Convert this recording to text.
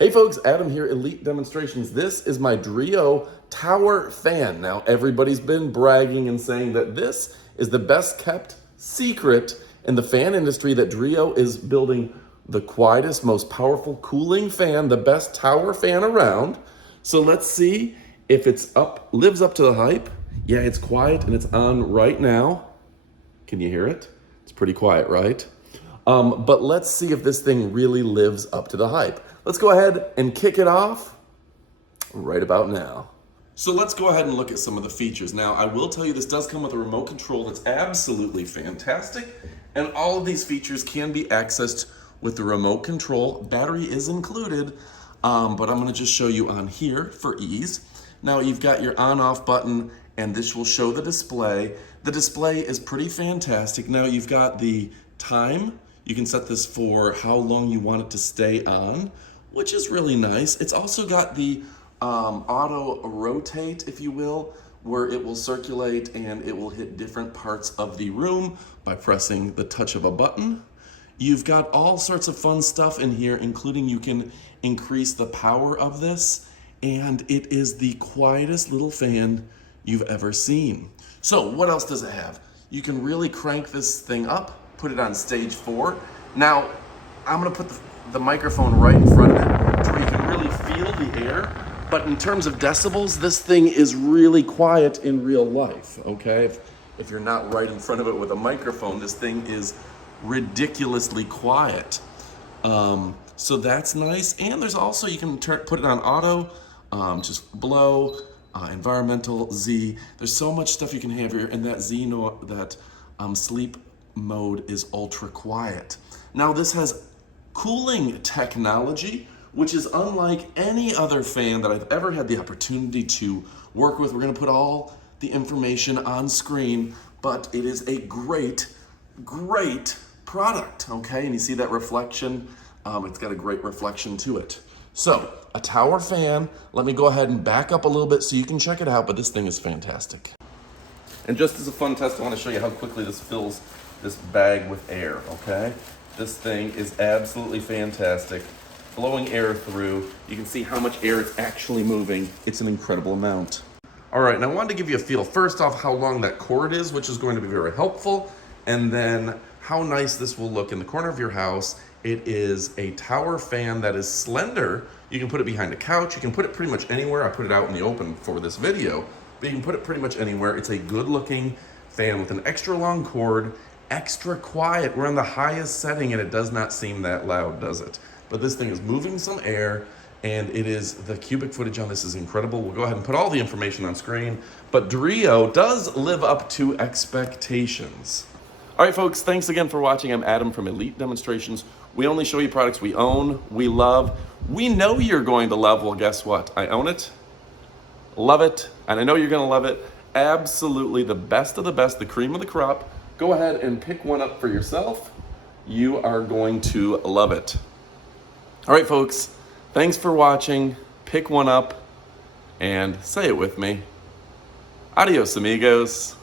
Hey folks, Adam here, Elite Demonstrations. This is my Dreo tower fan. Now everybody's been bragging and saying that this is the best kept secret in the fan industry, that Dreo is building the quietest, most powerful cooling fan, the best tower fan around. So let's see if lives up to the hype. Yeah, it's quiet and it's on right now. Can you hear it? It's pretty quiet, right? But let's see if this thing really lives up to the hype. Let's go ahead and kick it off right about now. So let's go ahead and look at some of the features. Now, I will tell you this does come with a remote control that's absolutely fantastic, and all of these features can be accessed with the remote control. Battery is included, but I'm gonna just show you on here for ease. Now, you've got your on-off button, and this will show the display. The display is pretty fantastic. Now, you've got the time. You can set this for how long you want it to stay on, which is really nice. It's also got the auto rotate, if you will, where it will circulate and it will hit different parts of the room by pressing the touch of a button. You've got all sorts of fun stuff in here, including you can increase the power of this, and it is the quietest little fan you've ever seen. So what else does it have? You can really crank this thing up, put it on stage 4. Now, I'm gonna put the microphone right in front of it so you can really feel the air. But in terms of decibels, this thing is really quiet in real life, okay? If you're not right in front of it with a microphone, this thing is ridiculously quiet. So that's nice. And there's also, you can put it on auto, just blow, environmental, Z. There's so much stuff you can have here, and that Z, that sleep mode is ultra quiet. Now this has cooling technology, which is unlike any other fan that I've ever had the opportunity to work with. We're gonna put all the information on screen, but it is a great product, okay? And you see that reflection? It's got a great reflection to it. So, a tower fan. Let me go ahead and back up a little bit so you can check it out, but this thing is fantastic. And just as a fun test, I wanna show you how quickly this fills this bag with air, okay? This thing is absolutely fantastic. Blowing air through, you can see how much air it's actually moving. It's an incredible amount. All right, and I wanted to give you a feel, first off, how long that cord is, which is going to be very helpful, and then how nice this will look in the corner of your house. It is a tower fan that is slender. You can put it behind a couch. You can put it pretty much anywhere. I put it out in the open for this video, but you can put it pretty much anywhere. It's a good looking fan with an extra long cord, extra quiet. We're on the highest setting and it does not seem that loud, does it? But this thing is moving some air, and the cubic footage on this is incredible. We'll go ahead and put all the information on screen, but Dreo does live up to expectations. All right, folks, thanks again for watching. I'm Adam from Elite Demonstrations. We only show you products we own, we love. We know you're going to love. Well, guess what? I own it, love it, and I know you're gonna love it. Absolutely the best of the best, the cream of the crop. Go ahead and pick one up for yourself. You are going to love it. All right, folks, thanks for watching. Pick one up and say it with me. Adios, amigos.